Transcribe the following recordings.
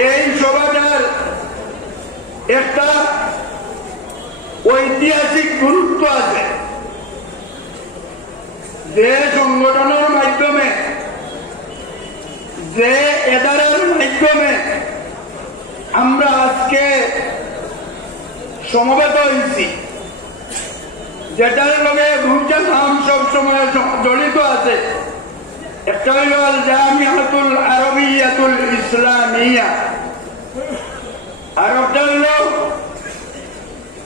এই সভাটার একটা ঐতিহাসিক গুরুত্ব আছে। যে সংগঠনের মাধ্যমে, যে এদারের মাধ্যমে আমরা আজকে সমবেত হয়েছি, যেটার লগে দুইটা নাম সবসময় জড়িত আছে। একটা হইল জামিয়াতুল আরবিয়াতুল ইসলামিয়া, আর একটা হইল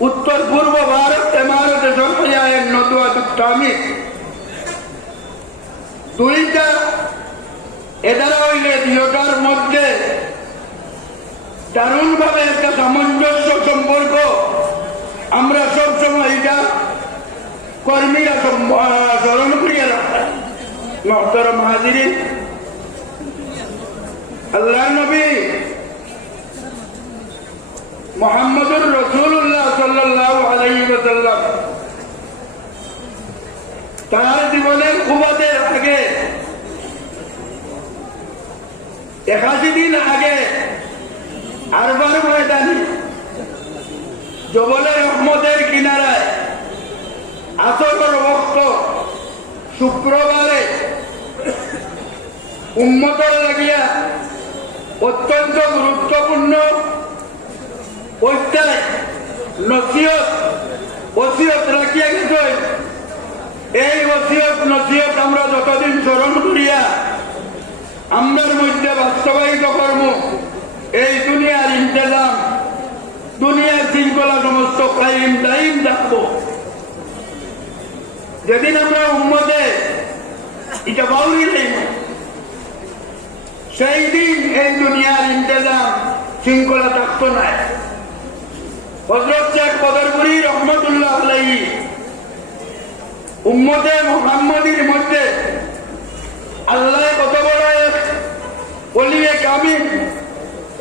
উত্তর পূর্ব ভারত ইমারতে সরফিয়ায়ে নদওয়াতুত তামির। দুইটা এদারা হইলে দুইটার মধ্যে দারুণ ভাবে একটা সামঞ্জস্য সম্পর্ক আমরা সবসময় এটা কর্মীরা স্মরণ করিয়া রাখতাম। মুহতারাম হাজিরিন, আল্লাহর নবী মুহাম্মদুর রাসূলুল্লাহ সাল্লাল্লাহু আলাইহি ওয়াসাল্লাম তার জীবনের উম্মতের আগে 81 দিন আগে আরবার ময়দানে জবলে রহমতের কিনারায় আসরের ওয়াক্ত শুক্রবারে উম্মতের লাগিয়া অত্যন্ত গুরুত্বপূর্ণ ওসিয়ত রাখিয়া গেছে। এই ওসিয়ত নসিহত আমরা যতদিন স্মরণ করিয়া আমরার মধ্যে বাস্তবায়িত কর্ম, এই দুনিয়ার ইন্তজাম, দুনিয়ার শৃঙ্খলা সমস্ত কায়েম দায়িম থাকবো। যেদিন আমরা উম্মতে এটা বাউরি নেই, সেই দিন এই দুনিয়ার ইন্তজাম শৃঙ্খলা থাকতো না। হযরত শেখ বদরপুরি রহমতুল্লাহ আলাইহি উম্মতে মুহাম্মাদীর মধ্যে আল্লাহ কত বড় এক ওলিয়ে কামিল,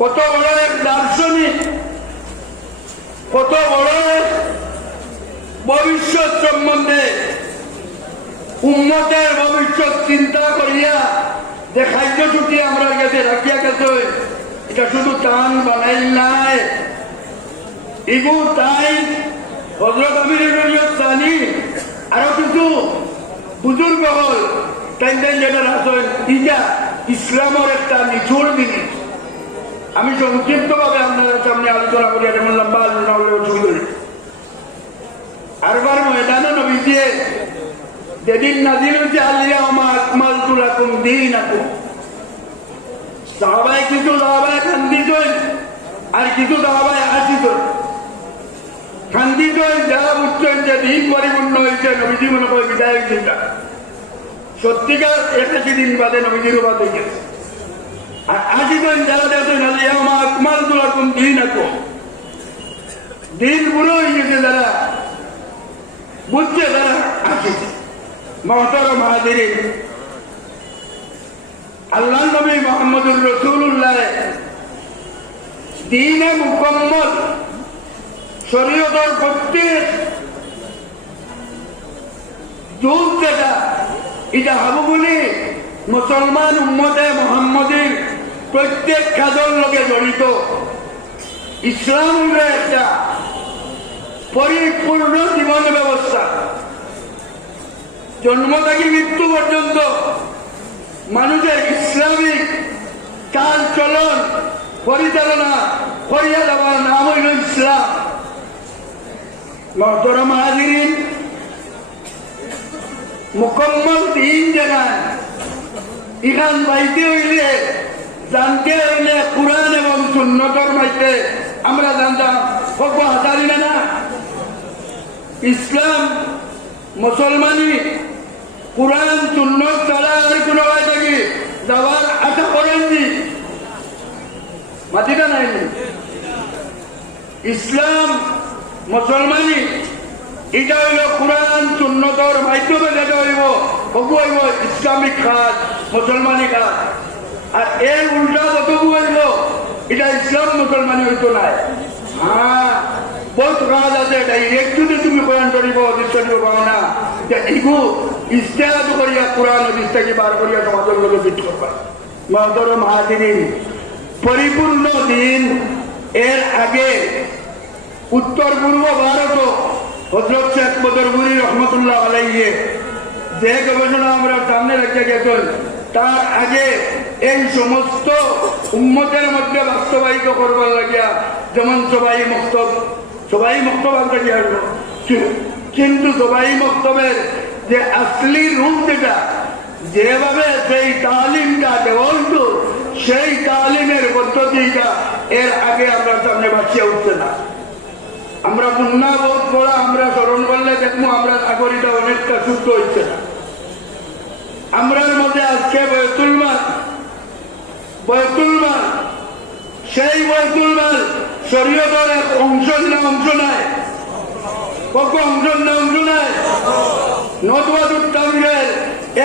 কত বড় এক দার্শনিক, কত বড় এক ভবিষ্যৎ সম্বন্ধে উম্মতের ভবিষ্যৎ চিন্তা করিয়া যে খাদ্য ছুটি আমরা গেছে রাখিয়া গেছে, এটা শুধু টান বানাই নাই, ইগু তাই হযরত আমিরুল শরীয়ত সানি আরো কিছু বুজুর্গ হল তাই যেটা আছেন, ইটা ইসলামের একটা নিচুর জিনিস। আমি সংক্ষিপ্ত ভাবে আপনাদের সামনে আলোচনা করি, যেমন লম্বা আলোচনা হলে শুরু করি। আরবার ময়দানে নবী দিয়ে যেদিন নাজিল হয়েছে আল-ইয়াওমা আকমালতু লাকুম দীনাকুম, সাহাবায়ে কিছু সাহাবায়ে কান্দিছেন আর কিছু সাহাবায়ে হাসিছেন। কান্দিছেন যারা বুঝছেন যে দিন পরিপূর্ণ হয়েছে, নবীজি মনে করে বিদায় চিন্তা সত্যিকার 81 দিন বাদে নবীজির বাদ হয়ে গেছে। আর হাসিছেন যারা দেখছেন আল-ইয়াওমা আকমালতু লাকুম দীনাকুম, দিন পুরো হয়ে গেছে যারা বুঝছে, যারা হাসিছে। মুহতারাম হাজিরিন, আল্লাহর নবী মুহাম্মদুর রাসূলুল্লাহ দ্বীনে মুকম্মল শরীয়তের প্রত্যেক যুগ যেটা এটা হব বলে মুসলমান উম্মতে মুহাম্মদীর প্রত্যেক কাজের লগে জড়িত। ইসলামের একটা পরিপূর্ণ জীবন ব্যবস্থা, জন্ম থেকে মৃত্যু পর্যন্ত মানুষের ইসলামিক চাল চলন পরিচালনা করিয়া দেওয়ার নাম হইল ইসলাম। মুহতারাম হাজিরিন, মুকম্মল দিন যেখান ইখান পাইতে হইলে, জানতে হইলে কুরআন এবং সুন্নতের মধ্যে আমরা জানতাম কত হাজারি না ইসলাম মুসলমানি কুরআন সুন্নত ছাড়া আর কোনো থাকি যাওয়ার আশা করেননি, মাতিটা নাই। ইসলাম মুসলমানি এটা হইল কুরআন সুন্নতর মাধ্যমে যেটা হইব হইব ইসলামিক কাজ, মুসলমানি কাজ। আর এর উল্টা যতটুকু হইব এটা ইসলাম মুসলমানি হইতো না। হ্যাঁ, বহুত কাজ আছে, ডাইরেক্ট যদি তুমি কোরআন শরীফ হাদিস শরীফ পাও না, যে ইগু ইস্তেহাদ করিয়া কোরআন হাদিস থেকে বার করিয়া সমাজের লোকে বিট করবা। মুহতারাম হাজিরিন, পরিপূর্ণ দিন। এর আগে উত্তর পূর্ব ভারত হযরত শেখ বদরপুরি রহমতুল্লাহ আলাইহি যে গবেষণা আমরা সামনে রেখে গেছেন, তার আগে এই সমস্ত উম্মতের মধ্যে বাস্তবায়িত করবার লাগিয়া যেমন সবাই মক্তব আনতে গিয়ে আসলো, কিন্তু সবাই মক্তবের যে আসলি রূপ যেভাবে সেই তালিমটা দেওয়া হইতো, সেই তালিমের পদ্ধতিটা এর আগে আমরা সামনে বাঁচিয়ে উঠছে না। আমরা পুণ্যাবোধ করা আমরা স্মরণ করলে দেখবো আমরা নাগরিকটা অনেকটা শুদ্ধ হচ্ছে না। আমরার মধ্যে আজকে বয়তুল মাল, সেই বয়তুল মাল শরীয়তের এক অংশ নাই, অংশ নাই। নতুনের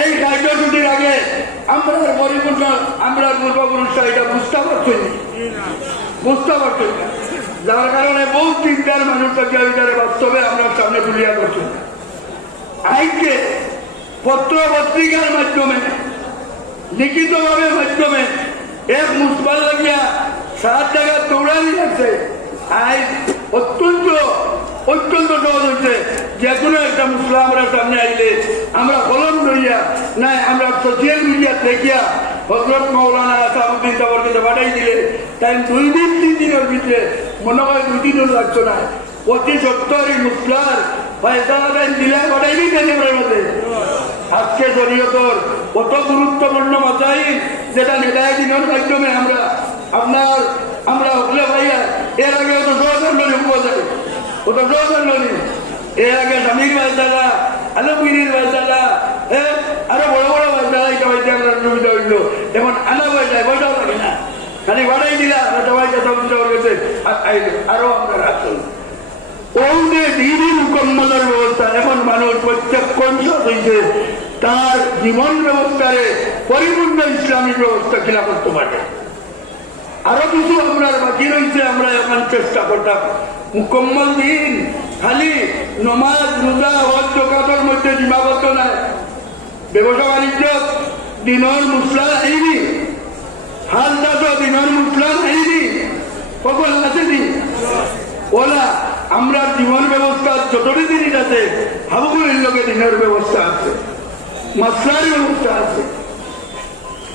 এই কার্যসূচির আগে আমরা পরিপূর্ণ আমরা পূর্বপুরুষরা এটা বুঝতে পারছেন না, যার কারণে বহু চিন্তার মানুষটাকে বাস্তবে আমরা সামনে তুলিয়া করছি। আজকে পত্র পত্রিকার মাধ্যমে লিখিত মাধ্যমে এক মুসবাল লাগিয়া 7 টাকা দৌড়ানি লাগছে। আজ অত্যন্ত সহজ হচ্ছে। যে কোনো একটা মুসলা আমরা সামনে আইলে আমরা কলম ধরিয়া নাই আমরা সোশিয়াল মিডিয়া দেখিয়া হযরত মাওলানা আসাদুদ্দিন সাহেবকে পাঠাই দিলে তাই 2 দিন 3 দিনের ভিতরে মনে হয় 2 দিনও লাগছে না। অতি সত্তর এই মুসলার দিলে পাঠাইবি কেন্দ্রের মধ্যে। আজকে শরীয়তর কত গুরুত্বপূর্ণ মাসাইল যেটা নেতায় দিনের মাধ্যমে আমরা হলে ভাইয়া এর আগে অত সহজের নদী পাওয়া যায়, অত সহজের নদী। এর আগে স্বামীর বাচ্চারা, আলমগিরির বাচ্চারা, আরো বড় বড় বাচ্চারা এটা বাড়িতে আমরা সুবিধা হইল। এখন আনা বাজায় বসাও লাগে না, খালি বাড়াই দিলা সবাইকে সুবিধা হয়ে গেছে। আরো আমরা রাখুন ওদের দিনই মুকম্মলের ব্যবস্থা। এখন মানুষ প্রত্যেক কনসাস হয়েছে তার জীবন ব্যবস্থারে পরিপূর্ণ ইসলামিক ব্যবস্থা কিনা করতে পারে। আরো কিছু আমরা বাকি রয়েছে, আমরা এখন চেষ্টা করতাম মুকম্মল দিন খালি নমাজ রোজা হজ জাকাতের মধ্যে সীমাবদ্ধ নাই। ব্যবসা বাণিজ্য দিনের মুসলা আইনি, হাল চাষ দিনের মুসলা আইনি, কখন আসেনি ওলা। আমরা জীবন ব্যবস্থা যতটি জিনিস আছে হাবুগুলির লোকে দিনের ব্যবস্থা আছে, মাসলার ব্যবস্থা আছে।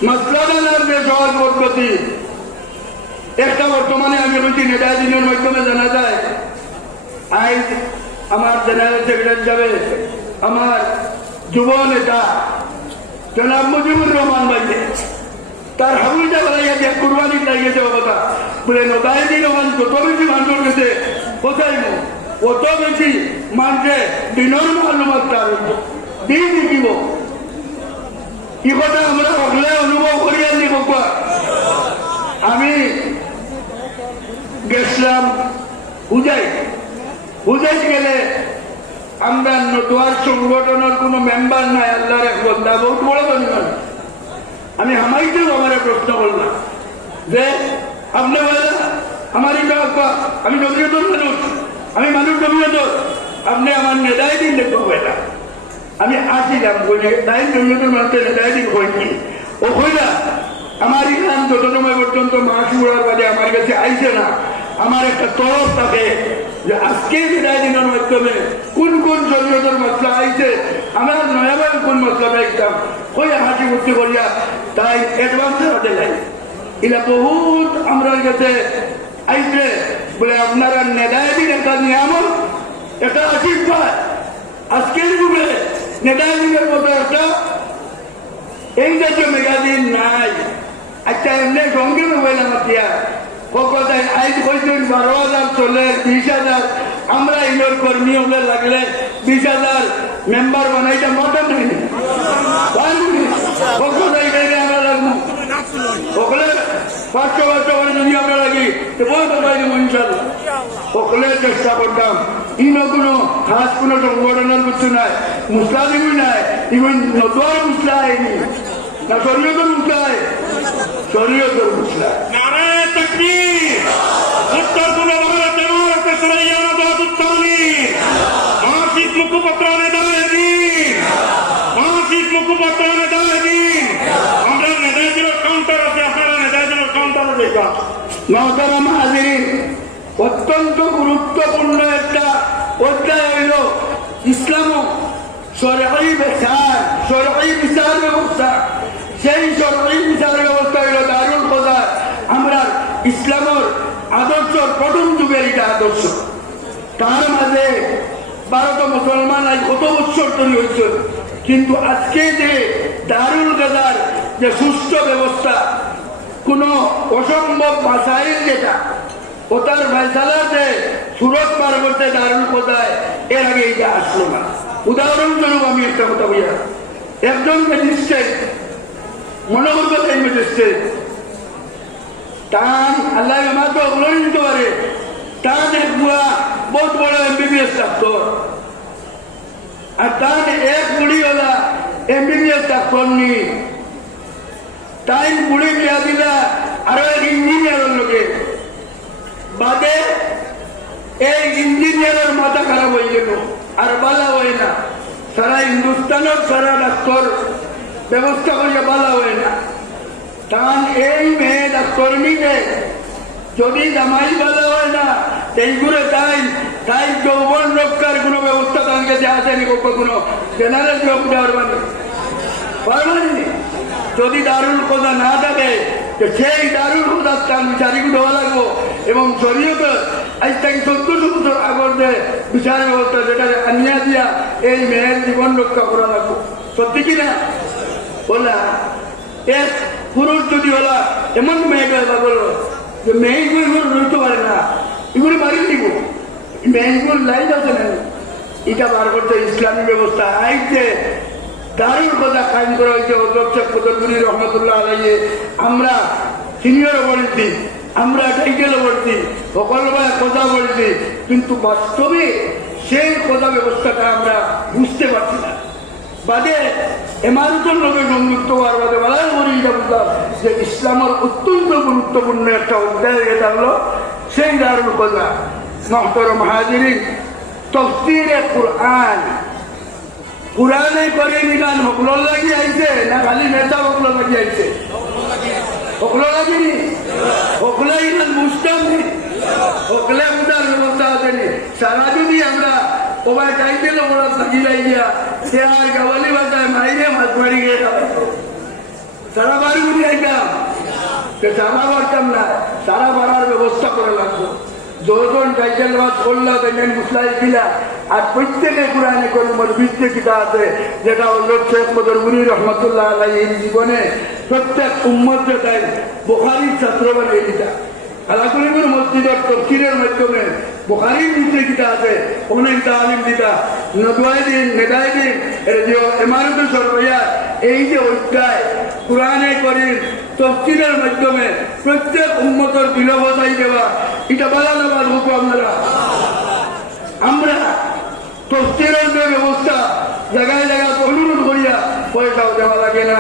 মাসলা জানার যে সহজ পদ্ধতি একটা বর্তমানে আমি বলছি নেতায় দিনের মাধ্যমে জানা যায়। আজ আমার জেনারেল সেক্রেটারি যাবে আমার যুব নেতা জনাব মুজিবুর রহমান ভাইকে তার হাবুলটা বাড়াইয়া দিয়ে কুরবানি লাগিয়েছে কথা বলে নেতায় দিন ওখান যত বেশি মানুষ গেছে কোথায় অত বেশি মানুষে দিনের মালুমাত তার দিন দেখিব। কি কথা আমরা হলে অনুভব করি আনি বকুয়া। আমি গেছিলাম হুজাই গেলে আমরা নতুয়ার সংগঠনের কোনো মেম্বার নাই, আল্লাহর এক বন্ধা, বহুত বড় বন্ধা। আমি হামাইতেও আমার প্রশ্ন করলাম যে আপনি বলে আমার আমি জমিয়তর মানুষ, আমি মানুষ জমিয়তর, আপনি আমার নেতাই দিন দেখবো না। আমি আসিলাম তাই জমিয়তের মানুষের নেতাই দিন হয়নি ও হইলা আমার এখান যত সময় পর্যন্ত মাস উড়ার বাদে আমার কাছে আইছে না। আমার একটা তরফ থাকে যে আজকে বিদায় দিনের মাধ্যমে কোন কোন শরীয়তের মশলা আইছে, আমার নয়াভাবে কোন মশলা পাইতাম ওই হাসি মুক্তি করিয়া তাই অ্যাডভান্সের হাতে যাই। এটা বহুত আমরা কাছে আইছে বলে আপনারা নেদায় দিন একটা নিয়ামত, একটা আশীর্বাদ। আজকের যুগে নেদায় দিনের মতো একটা এই জাতীয় মেগাদিন নাই। আচ্ছা এমনি সঙ্গে বললাম আপনার কথায় আইজ বলছেন 12,000 চলে 20,000, আমরা ইনোর কর্মী হলে লাগলে 20,000 মেম্বার বানাইটা মতন নেই আমরা লাগবো ওখানে 500 করে যদি আমরা লাগি তো বলতে পারি ইনশাল্লাহ। ওখানে চেষ্টা করতাম ইনো কোনো খাস কোনো সংগঠনের কিছু নাই, মুসলা দিবি নাই, ইভেন নতুন মুসলা আইনি না শরীয়তের মুসলায়, শরীয়তের মুসলায়। নারায়ে তাকবীর। উত্তর পূর্ব ভারতের সরাইয়ানা দাদুত্তানি মাসিক মুখপত্র নেতায় দিন, মাসিক মুখপত্র নেতায় দিন। আমরা নেতাজির কাউন্টার আছে, আপনারা নেতাজির কাউন্টার আছে করিবা। মহতারাম হাজিরিন, অত্যন্ত গুরুত্বপূর্ণ একটা অধ্যায় হইল ইসলাম সরকারি বিচার ব্যবস্থা। সেই সরকারি বিচার ব্যবস্থা হইল দারুল কদর। আমরা ইসলামের আদর্শ প্রথম যুগের এটা আদর্শ। তার মাঝে ভারত মুসলমান আজ কত বৎসর তৈরি হয়েছে, কিন্তু আজকে যে দারুল কদর যে সুষ্ঠু ব্যবস্থা, কোন অসম্ভব মাসাইল যেটা ওটার ফয়সালাতে সুরত পার করতে দারুল কোথায় এর আগে এটা আসলো না। উদাহরণস্বরূপ আমি একটা কথা বলি, একজন ম্যাজিস্ট্রেট মনে করবো এই ম্যাজিস্ট্রেট তার আল্লাহ আমাকে অগ্রহণ দিতে পারে, তার এক বুয়া বহুত বড় এমবিবিএস ডাক্তার, আর তার এক বুড়ি ওলা এমবিবিএস ডাক্তার নি, তাই বুড়ি বিয়া দিলা আরো এক ইঞ্জিনিয়ারের লোকে বাদে এই ইঞ্জিনিয়ারের মাথা খারাপ হয়ে গেল আর বালা হয় না। সারা হিন্দুস্তানের সারা ডাক্তার ব্যবস্থা করিয়া বালা হয় না। কারণ এই মেয়ে ডাক্তার নিতে যদি জামাই বালা হয় না এইগুলো তাই যৌবন রক্ষার কোনো ব্যবস্থা তার কাছে আসেনি, কোনো জেনারেল জব দেওয়ার পারবেনি। যদি দারুল কোদা না থাকে সেই দারুল কোদার স্থান বিচারিগুলো হওয়া লাগবো এবং শরীয়ত আজ থেকে 1400 বছর আগর যে বিচার ব্যবস্থা যেটা আনিয়া দিয়া এই মেয়ের জীবন রক্ষা করা লাগবো। সত্যি কিনা বললা এক পুরুষ যদি হলা এমন মেয়েটা বলো যে মেয়েগুলো রইতে পারে না, এগুলো মারি দিব, মেয়েগুলো লাইন আছে না, এটা বার করতে ইসলামী ব্যবস্থা আইতে দারুল কথা কায়েম করা হয়েছে। অধ্যক্ষ কদরপুরি রহমতুল্লাহ আলাইহি আমরা সিনিয়র বলছি, আমরা টাইটেলও বলছি, সকলভাবে কথা বলছি, কিন্তু বাস্তবে সেই কথা ব্যবস্থাটা আমরা বুঝতে পারছি না। বাদে এমারুতের লোকে সংযুক্ত হওয়ার বাদে বলার করি এটা বুঝলাম যে ইসলামের অত্যন্ত গুরুত্বপূর্ণ একটা অধ্যায় হয়ে থাকলো সেই দারুল কথা। মুহতারাম হাজিরিন, তাফসীরে কুরআন কোরআনে করিম গান হকল লাগি আইছে না খালি নেতা হকল লাগি আইছে? হকল লাগিনি, হকলাই গান বুঝতাম নি, হকলে বুঝার ব্যবস্থা আসেনি। সারা যদি আমরা ওবার টাইটেল ওরা লাগি যাই গিয়া সে আর গাওয়ালি ভাষায় মাইরে মাছ মারি গিয়ে সারা বাড়ি বুঝি আইতাম, সারা বাড়তাম না, সারা বাড়ার ব্যবস্থা করে লাগতো। যখন টাইটেল বাদ করলো দেখেন মুসলাই দিলা আর প্রত্যেকে কোরআনে করিমের ভিত্তি কিতা আছে যেটা হল শেখ কদরপুরি রহমতুল্লাহ আলাইহির জীবনে প্রত্যেক উম্মত তাই বুখারীর ছাত্র বানিয়ে দিতা। আল্লাহ করিমের মসজিদের তফসিরের মাধ্যমে বুখারীর ভিত্তি কিতা আছে অনেক তালিম দিতা। নদওয়াইদিন নেদাইদিন ইমারতুল সরবইয়া এই যে অধ্যায় কোরআনে করিম তফসিরের মাধ্যমে প্রত্যেক উম্মতের দিল বজাই দেওয়া, এটা বালানাবাদ হোক আপনারা। আমরা তফসিরের যে ব্যবস্থা জায়গায় জায়গায় অনুরোধ করিয়া পয়সাও দেওয়া লাগে না,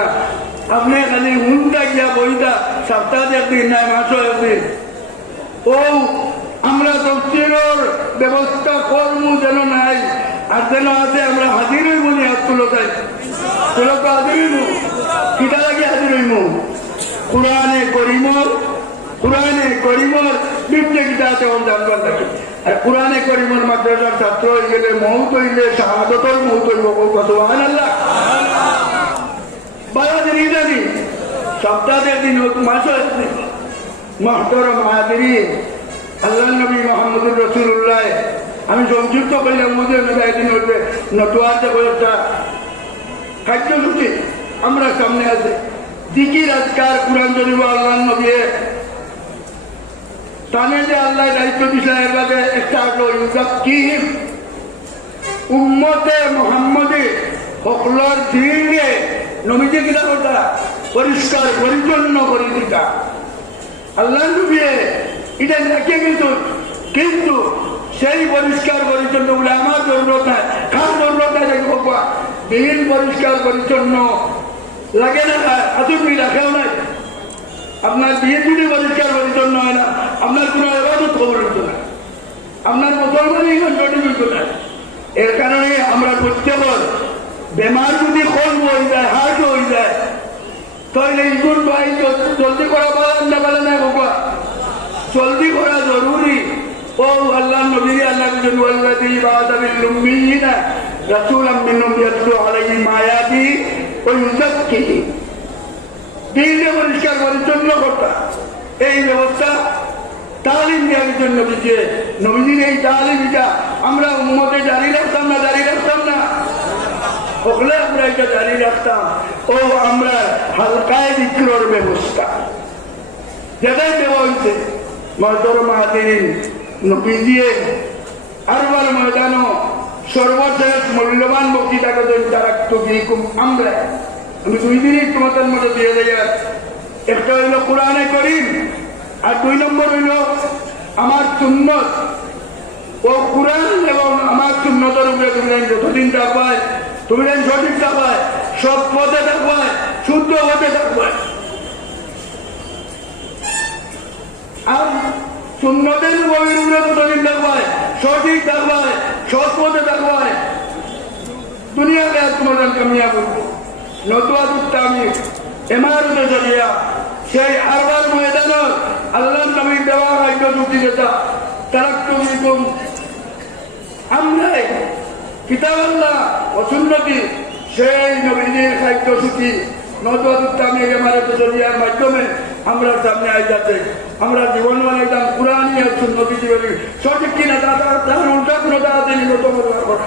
আপনি খালি হুন্ডা গিয়া বইটা সপ্তাহে একদিন নাই মাসও একদিন ও আমরা তফসিরের ব্যবস্থা করবো যেন নাই আর যেন আছে আমরা হাজির হইব নি হাত তুলো চাই তুলো তো হাজির হইব কিটা লাগে হাজির হইব কোরআনে করিমর বিদ্যে কিটা আছে ওর জানবার লাগে। আর কোরআনে করিমর মাদ্রাসার ছাত্র হয়ে গেলে মৌত হইলে শাহাদতর মৌত হইব সুবহানাল্লাহ। বালা দিন ইদানি সপ্তাহে দিন হোক মাসও একদিন। মুহতারাম হাজিরিন, আল্লাহ নবী মুহাম্মদুর রাসূলুল্লাহ আমি সংযুক্ত করলাম মধ্যে দিন হচ্ছে নতুয়াতে কয়েকটা কার্যসূচি আমরা সামনে আছে। জিকির আজকার কোরআন শরীফ আল্লাহ নবী তানে যে আল্লাহ দায়িত্ব বিষয়ের বাদে একটা হলো ইউজাক্কিহিম উম্মতে মুহাম্মদী সকলের দিনকে নবীজি কিনা কথা পরিষ্কার পরিচ্ছন্ন করে দিতা। আল্লাহ নবী এটা লেখে কিন্তু সেই পরিষ্কার পরিচ্ছন্ন বলে আমার জরুরত নাই, কার জরুরত নাই বাবা দিন পরিষ্কার পরিচ্ছন্ন লাগে না, আসুন রাখেও নাই। আপনার দিন যদি পরিষ্কার পরিচ্ছন্ন হয় না আপনার কোনো এবাদত খবর হতো না, আপনার মুসলমানই সঠিক হতো না। এর কারণে আমরা প্রত্যেকের বেমার যদি কম হয়ে যায় হার্ট হয়ে যায় তাহলে ইগুন ভাই জলদি করা পারেন না বাবা কইছেন ওয়াল্লাযী বা'আসা ফিল উম্মিয়িনা রাসূলাম মিনহুম ইয়াতলু আলাইহিম আয়াতিহি ওয়া ইউযাক্কিহিম। দিনে পরিষ্কার পরিচ্ছন্ন করতা এই ব্যবস্থা তালিম দেওয়ার জন্য দিচ্ছে। নবীজির এই তালিমটা আমরা উম্মতে জারি রাখতাম না, জারি রাখতাম না হলে আমরা এটা জারি রাখতাম। ও আমরা হালকায় বিক্রর ব্যবস্থা যেটাই দেওয়া হয়েছে মহতর মাহাতির নবীজিয়ে আরবার ময়দানও সর্বশেষ মূল্যবান বক্তৃতা করেন তারাক্তু ফীকুম আমরা। আমি 2 দিনই তোমাদের মধ্যে দিয়ে যাই। একটা হইল কোরআনে করিম, আর 2 নম্বর হইল আমার সুন্নত। ও কোরআন এবং আমার সুন্নতের উপরে তুমি যতদিন থাকবায়, তুমি সঠিক থাকবায়, সৎ পথে থাকবায়, শুদ্ধ পথে থাকবায়। আর সুন্নতের উপরে যতদিন থাকবায়, সঠিক থাকবায়, সৎ পথে থাকবায়, দুনিয়াকে তোমাদের কামিয়া করবো। নতুয়া দুটা আমি এমারতে চলিয়া সেই আরবার ময়দানের আল্লাহ নবীর দেওয়া খাদ্য চুক্তি যেটা তারাক্তু ফীকুম আমরাই কিতাব আল্লাহ ও সুন্নতি সেই নবীর খাদ্য চুক্তি নতুয়া দুটা আমি এমারতে চলিয়ার মাধ্যমে আমরা সামনে আই যাচ্ছে। আমরা জীবন মানে একদম কোরআন আর সুন্নতি জীবনী সঠিক কিনা তার উল্টা কোনো তাড়াতাড়ি নতুন করা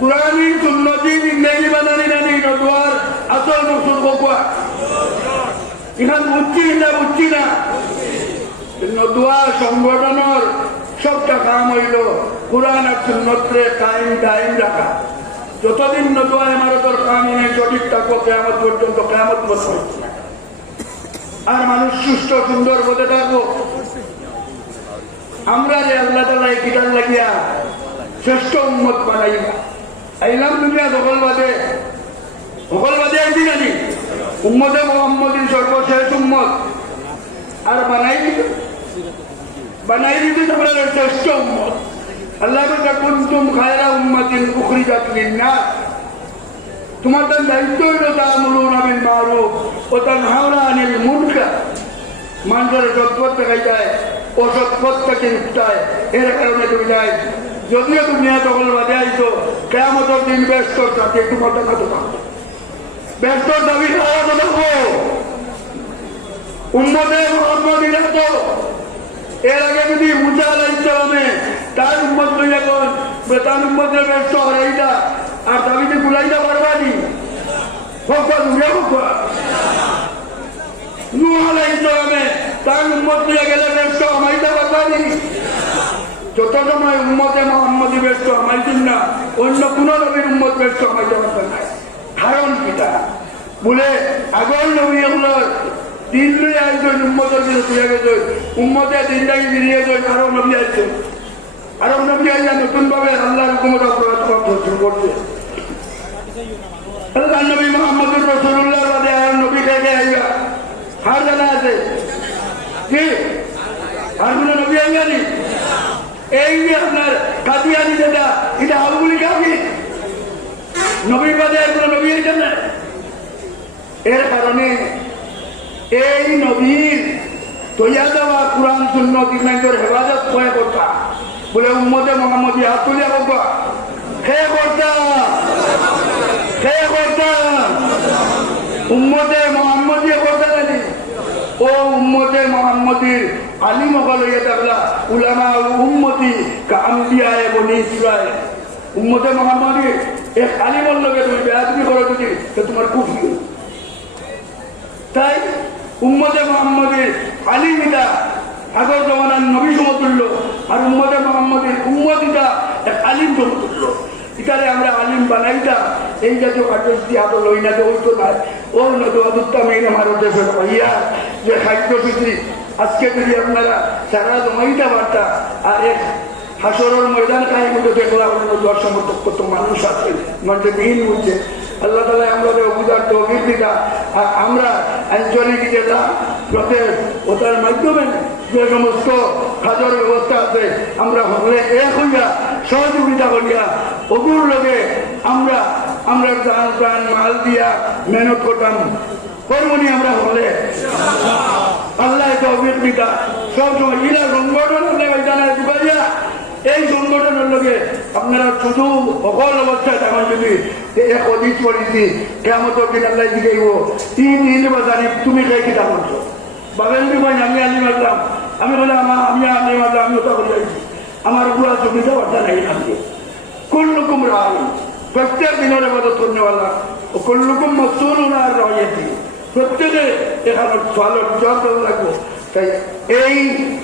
কুরআনি সুন্নতি জিন্দেগি বানানি নানি নদওয়ার আসল মকসুদ কোয়া ইহান বুঝছি না নদওয়া সংগঠনের সবটা কাম হইল কুরআন আর সুন্নতরে কায়েম দায়েম রাখা। যতদিন নদওয়া ইমারতের কামিনে সঠিক থাকবো কিয়ামত পর্যন্ত, কিয়ামত পর্যন্ত আর মানুষ সুস্থ সুন্দর হতে থাকবো। আমরা যে আল্লাহ তাআলা এই কিতাব লাগিয়া শ্রেষ্ঠ উম্মত বানাইবা আইলাম দুনিয়া দখলবাদে আইছি জানি উম্মতে মুহাম্মদী সর্বশেষ উম্মত আর বানাই দিতে তোমরা শ্রেষ্ঠ উম্মত। আল্লাহ বলতে কুনতুম খায়রা উম্মাতিন উখরিজাত লিন-নাস। তোমাদের দায়িত্ব হইল তা'মুরুনা বিল মা'রুফ ওয়া তানহাউনা আনিল মুনকার। মানুষের সৎপথ দেখাই যায়, অসৎপথ থেকে উঠতায়, এর কারণে তুমি যাই। যদিও দুনিয়া তখন বাদে আইতো কিয়ামতের দিন ব্যস্তর সাথে একটু কথা কথা থাকতো, ব্যস্তর দাবি খাওয়া থাকবো উম্মতে মুহাম্মদীরা। তো এর আগে যদি মুসা আলাইহিস সালামে তার উম্মত লইয়া কোন তার উম্মতের ব্যস্ত হরাইতা আর দাবিতে গুলাইতে পারবানি নূহ আলাইহিস সালামে তার উম্মত লইয়া গেলে ব্যস্ত আমাইতে পারবানি। যত সময় উম্মতে মুহাম্মদী ব্যস্ত আমাইছেন না, অন্য কোন নবীর উম্মত ব্যস্ত আমাইতে পারবেন না। কারণ কিটা বলে আগর নবী এগুলোর দিন লইয়া আইছেন, উম্মতের দিনে তুলে গেছে, উম্মতে দিনটাকে ফিরিয়ে যায়। আরো নবী আইছে, আরো নবী আইয়া নতুন ভাবে আল্লাহর হুকুমত শুরু করছে। আল্লাহ নবী মুহাম্মদুর রাসূলুল্লাহ বাদে আর নবী কে আইয়া আর জানা আছে কি? আর কোন নবী আইয়া নি? এই যে আপনার কাদিয়ানি যেটা, এটা আবুল কাবি নবী বাদে আর কোন নবী আইছেন না। এর কারণে এই নবীর তৈয়া দেওয়া কোরআন সুন্নাত ইমানদের হেফাজত করে করতা বলে উম্মতে মুহাম্মদী হাত তুলিয়া বলবা কে করতা উম্মতে মুহাম্মদী করতা জানি। ও উম্মতে মুহাম্মদীর আলিম হল ইয়ে থাকলা উলামা উম্মতি কা আম্বিয়ায়ে বনি ইসরাইল। উম্মতে মুহাম্মদীর এক আলিমর লগে তুমি বেয়াদবি করো যদি তোমার কুফরি। তাই উম্মতে মুহাম্মদীর আলিমিটা আগর জমানার নবী সমতুল্য, আর উম্মতে মুহাম্মদীর উম্মতিটা এক আলিম সমতুল্য। এটারে আমরা আলিম বানাইটা এই জাতীয় কার্যসূচি হাত লই না, ওই তো নাই। ও নদুত্তম এই আমার দেশে ভাইয়া যে খাদ্যসূচি আজকে যদি আপনারা সারা জমাইটা বার্তা আর এক হাসরের ময়দান কাহিনী মতো দেখলা দশ সমর্থক কত মানুষ আছে, মানুষের দিন উঠছে। আল্লাহ তালা আমাদের অবুদার তৌফিক দিতা। আর আমরা আঞ্চলিক জেলা প্রদেশ ওটার মাধ্যমে যে সমস্ত কাজের ব্যবস্থা আছে আমরা হলে এক হইয়া সহযোগিতা করিয়া অগুর লোকে আমরা দান প্রাণ মাল দিয়া মেহনত করতাম করবনি। আমরা হলে আল্লাহ তৌফিক দিতা সব সময় ইলা সংগঠন জানায় এই সংগঠনের লোকে আপনারা শুধু সকল অবস্থায় তখন যদি এক অধিক করেছি কেমন দিন আল্লাহ দিকে তিন বাজারি তুমি কে কিতা করছো বাবেন ভাই আমি আলি মারলাম আমি বললাম আমি আলি মারলাম আমি ওটা বলে যাচ্ছি আমার পুরা জমিটা বার্তা নাই আমি কোন রকম রায় প্রত্যেক দিনের মদত করনেওয়ালা ও কোন রকম মসুল ওনার রয়েছি প্রত্যেকে এখানে ভালো জব লাগবো তাই এই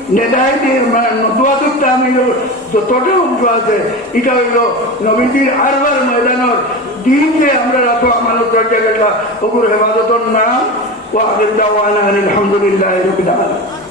নেদায়তের মানে নদুয়াতুর তামিলের যতটা অংশ আছে এটা হইল নবীজির আরবার ময়দানের দিন যে আমরা রাখো আমানত দরজা গেলা ওগুর হেফাজতর নাম ও আলহামদুলিল্লাহ রবিল আলামিন।